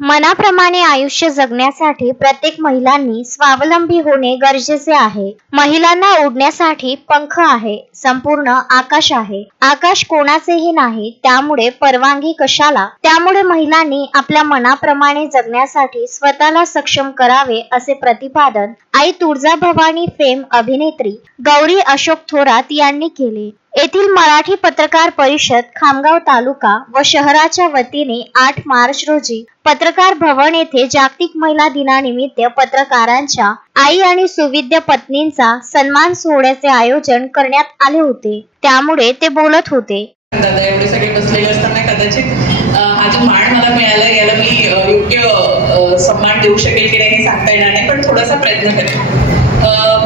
मनाप्रमाणे आयुष्य जगण्यासाठी प्रत्येक महिलांनी स्वावलंबी होणे गरजेचे आहे. महिलांना उडण्यासाठी पंख आहे, संपूर्ण आकाश आहे. आकाश कोणाचेही नाही, त्यामुळे परवानगी कशाला? त्यामुळे महिलांनी आपल्या मनाप्रमाणे जगण्यासाठी स्वतःला सक्षम करावे, असे प्रतिपादन आई तुळजाभवानी फेम अभिनेत्री गौरी अशोक थोरात यांनी केले. येथील मराठी पत्रकार परिषद खामगाव तालुका व शहराच्या वतीने 8 मार्च रोजी पत्रकार भवन येथे जागतिक महिला दिनानिमित्त पत्रकारांच्या आई आणि सुविद्य पत्नींचा सन्मान सोहळ्याचे आयोजन करण्यात आले होते. त्यामुळे ते बोलत होते. दादा एवढे सगळे बसलेले असताना कदाचित हा जो मान मला मिळाला याला मी योग्य सन्मान देऊ शकेल की नाही हे सांगता येणार नाही, पण थोडासा प्रयत्न करेन.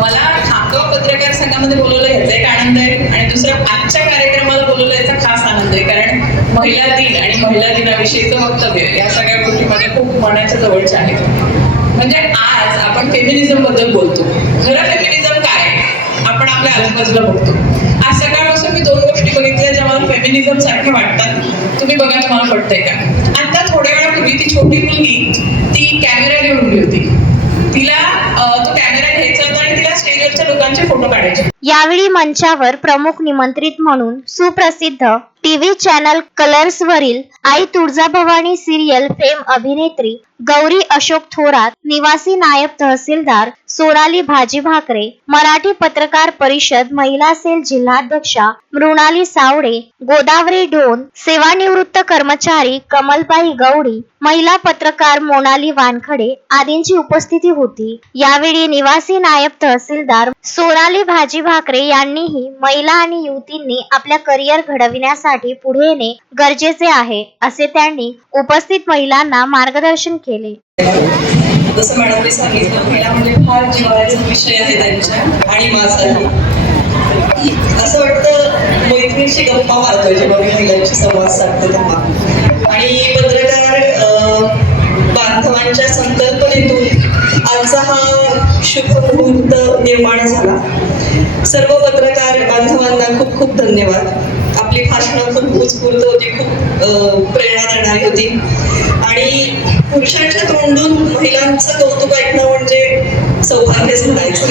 मला खामगाव पत्रकार संघामध्ये बोलवलं याचा एक आनंद आहे आणि दुसरं आजच्या कार्यक्रमाला बोलवलं याचा खास आनंद आहे, कारण महिला दिन आणि महिला दिनाविषयीचं वक्तव्य या सगळ्या गोष्टी माझ्या खूप मनाच्या जवळच्या आहेत. म्हणजे आज आपण फेमिनिझम बद्दल बोलतो. खरं फेमिनिझम काय आपण आपल्या आजूबाजूला बघतो. आज सकाळपासून मी 2 गोष्टी बघितल्या ज्या मला फेमिनिझम सारख्या वाटतात. तुम्ही बघा तुम्हाला पटतंय का? आता थोड्या वेळापूर्वी ती छोटी मुलगी ती कॅमेरा घेऊन उभी होती. तिला तो कॅमेरा घ्यायचा होता आणि तिला स्टेजवरच्या लोकांचे फोटो काढायचे. यावेळी मंचावर प्रमुख निमंत्रित म्हणून सुप्रसिद्ध टीव्ही चॅनल कलर्स वरील आई तुळजाभवानी सिरियल फेम अभिनेत्री गौरी अशोक थोरात, निवासी नायब तहसीलदार सोनाली भाजी भाकरे, मराठी पत्रकार परिषद महिला सेल जिल्हाध्यक्षा मृणाली सावडे, गोदावरी ढोण सेवानिवृत्त कर्मचारी कमलबाई गवडी, महिला पत्रकार मोनाली वानखडे आदींची उपस्थिती होती. यावेळी निवासी नायब तहसीलदार सोनाली भाजी भाकरे यांनीही महिला आणि युवतींनी आपल्या करिअर घडविण्यासाठी पुढे येणे गरजेचे आहे, असे त्यांनी उपस्थित महिलांना मार्गदर्शन केले. जसं मॅडमने सांगितलं, महिला म्हणजे फार जिव्हाळ्याचा विषय आहे त्यांच्या आणि माझाही. असं वाटतं मैत्रिणीशी गप्पा मारतोय जेव्हा मी महिलांची संवाद साधते तेव्हा. आणि पत्रकार बांधवांच्या संकल्पनेतून आजचा हा शुभ मुहूर्त निर्माण झाला. सर्व पत्रकार बांधवांना खूप खूप धन्यवाद. आपली भाषणं खूप उत्स्फूर्त होती, खूप प्रेरणा देणारी होती आणि पुरुषांच्या तोंडून महिलांचं कौतुक ऐकणं म्हणजे सौभाग्यच म्हणायचं.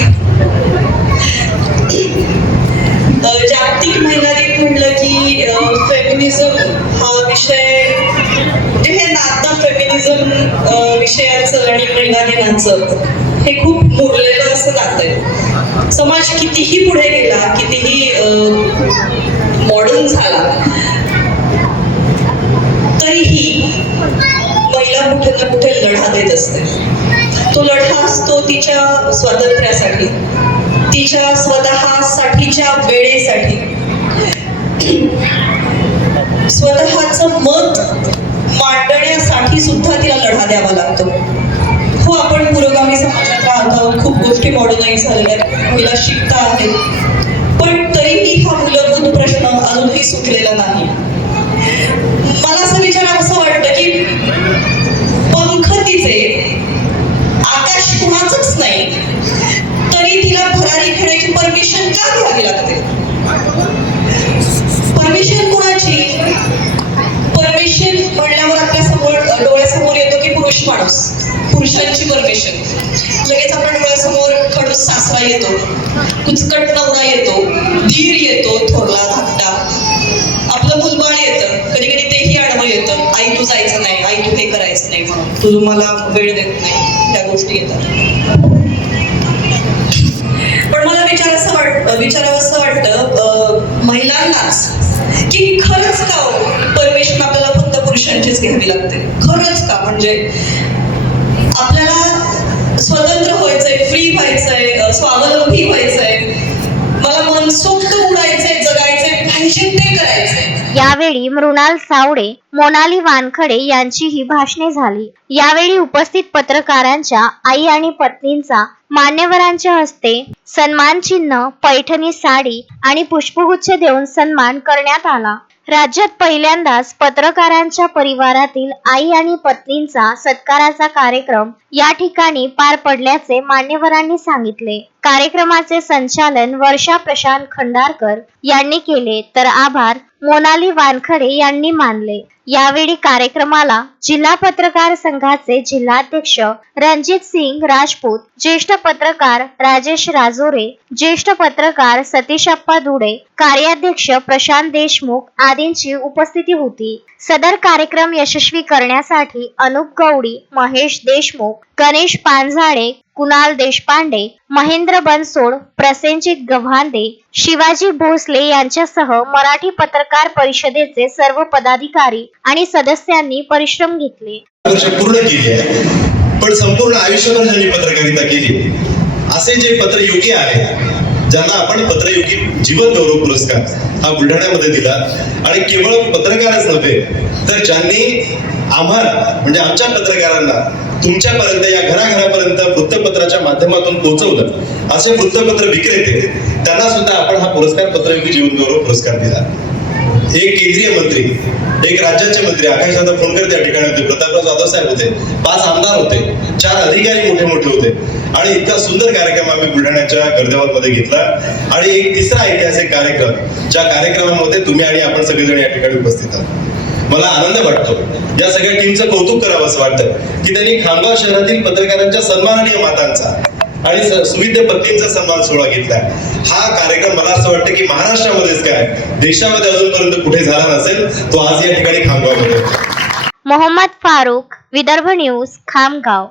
जागतिक महिला दिन म्हटलं की फेमिनिझम हा विषय म्हणजे हे नातं फेमिनिझम विषयाचं आणि महिला दिनाचं हे खूप मुरलेलं असं नातं आहे. समाज कितीही पुढे गेला, कितीही मॉडर्न झाला, तरीही महिला कुठे ना कुठे लढा देत असते. तो लढा असतो तिच्या स्वातंत्र्यासाठी, तिच्या स्वतःसाठीच्या वेळेसाठी, स्वतःचं मत मांडण्यासाठी सुद्धा तिला लढा द्यावा लागतो. हो, आपण पुरोगामी समाजात राहतो, खूप गोष्टी मॉडर्नाइज झालेल्या आहेत, महिला शिकता आहेत, पण तरीही हा मूलभूत प्रश्न अजूनही सुटलेला नाही. मला असं विचारावंसं वाटतं की पंख तिचे, आकाश कुणाचंच नाही, तरी तिला भरारी घेण्याची परमिशन का घ्यावी लागते? परमिशन कुणाची? परमिशन म्हणल्यावर आपल्या समोर डोळ्यासमोर येतो की पुरुष माणूस, पुरुषांची परमिशन. लगेच आपल्या डोळ्यासमोर खडूस सासरा येतो, कुचकट नवरा येतो, धीर येतो, थोरला धाकटा, आपलं मुलबाळ येतं, कधी कधी तेही आडवं येतं. आई तू जायचं नाही, आई तू हे करायचं नाही, म्हणून तू मला वेळ देत नाही, त्या गोष्टी येतात. पण मला विचारावंसं वाटतं महिलांनाच की खरंच का परमिशन आपल्याला फक्त पुरुषांचीच घ्यावी लागते? खरंच का? म्हणजे आपल्याला स्वतंत्र व्हायचंय, फ्री व्हायचंय, स्वावलंबी व्हायचंय, मला मनसोक्त उडायचंय, जगायचंय, पाहिजे ते करायचंय. यावेळी मृणाल सावडे, मोनाली वानखडे यांचीही भाषणे झाली. यावेळी उपस्थित पत्रकारांच्या आई आणि पत्नींचा मान्यवरांच्या हस्ते सन्मान चिन्ह, पैठणी साडी आणि पुष्पगुच्छ देऊन सन्मान करण्यात आला. राज्यात पहिल्यांदाच पत्रकारांच्या परिवारातील आई आणि पत्नींचा सत्काराचा कार्यक्रम या ठिकाणी पार पडल्याचे मान्यवरांनी सांगितले. कार्यक्रमाचे संचालन वर्षा प्रशांत खंडारकर यांनी केले, तर आभार मोनाली वानखडे यांनी मानले. यावेळी कार्यक्रमाला जिल्हा पत्रकार संघाचे जिल्हाध्यक्ष रणजित सिंग राजपूत, ज्येष्ठ पत्रकार राजेश राजोरे, ज्येष्ठ पत्रकार सतीशप्पा दुडे, कार्याध्यक्ष प्रशांत देशमुख आदींची उपस्थिती होती. सदर कार्यक्रम यशस्वी करण्यासाठी अनुप गवडी, महेश देशमुख, गणेश पानझाडे, कुणाल देशपांडे, महेंद्र बनसोड, प्रसेनजित गव्हांदे, शिवाजी भोसले यांच्यासह मराठी पत्रकार परिषदेचे सर्व पदाधिकारी आणि सदस्यांनी परिश्रम घेतले. वर्ष पूर्ण केली आहे, पण संपूर्ण आयुष्यभर ज्यांनी पत्रकारिता केली असे जे पत्रयोगी आहेत, ज्यांना आपण पत्रयोगी जीवन गौरव पुरस्कार हा बुलढाण्यामध्ये दिला, आणि केवळ पत्रकारच नव्हे तर ज्यांनी आम्हाला म्हणजे आमच्या पत्रकारांना तुमच्यापर्यंत या घराघरापर्यंत वृत्तपत्राच्या माध्यमातून पोहोचवलं असे वृत्तपत्र विक्रेते, त्यांना सुद्धा आपण हा पुरस्कार पत्रयोगी जीवन गौरव पुरस्कार दिला. एक केंद्रीय मंत्री, एक राज्याचे मंत्री, आकाशदादा फोनकर त्या ठिकाणी होते, प्रतापराव जाधव साहेब होते, 5 आमदार होते, 4 अधिकारी मोठे मोठे होते, आणि इतका सुंदर कार्यक्रम आम्ही बुलढाण्याच्या गर्देवालमध्ये घेतला. आणि एक तिसरा ऐतिहासिक कार्यक्रम, ज्या कार्यक्रमामध्ये तुम्ही आणि आपण सगळेजण या ठिकाणी उपस्थित आहात. मला आनंद वाटतो, या सगळ्या टीमचं कौतुक करावं असं वाटतं की त्यांनी खामगाव शहरातील पत्रकारांच्या सन्माननीय मातांचा आणि सुविद्य पत्नींचा सन्मान सोहळा घेतलाय. हा कार्यक्रम मला असं वाटतं की महाराष्ट्रामध्येच काय देशामध्ये अजूनपर्यंत कुठे झाला नसेल, तो आज या ठिकाणी खामगावमध्ये. मोहम्मद फारूक, विदर्भ न्यूज, खामगाव.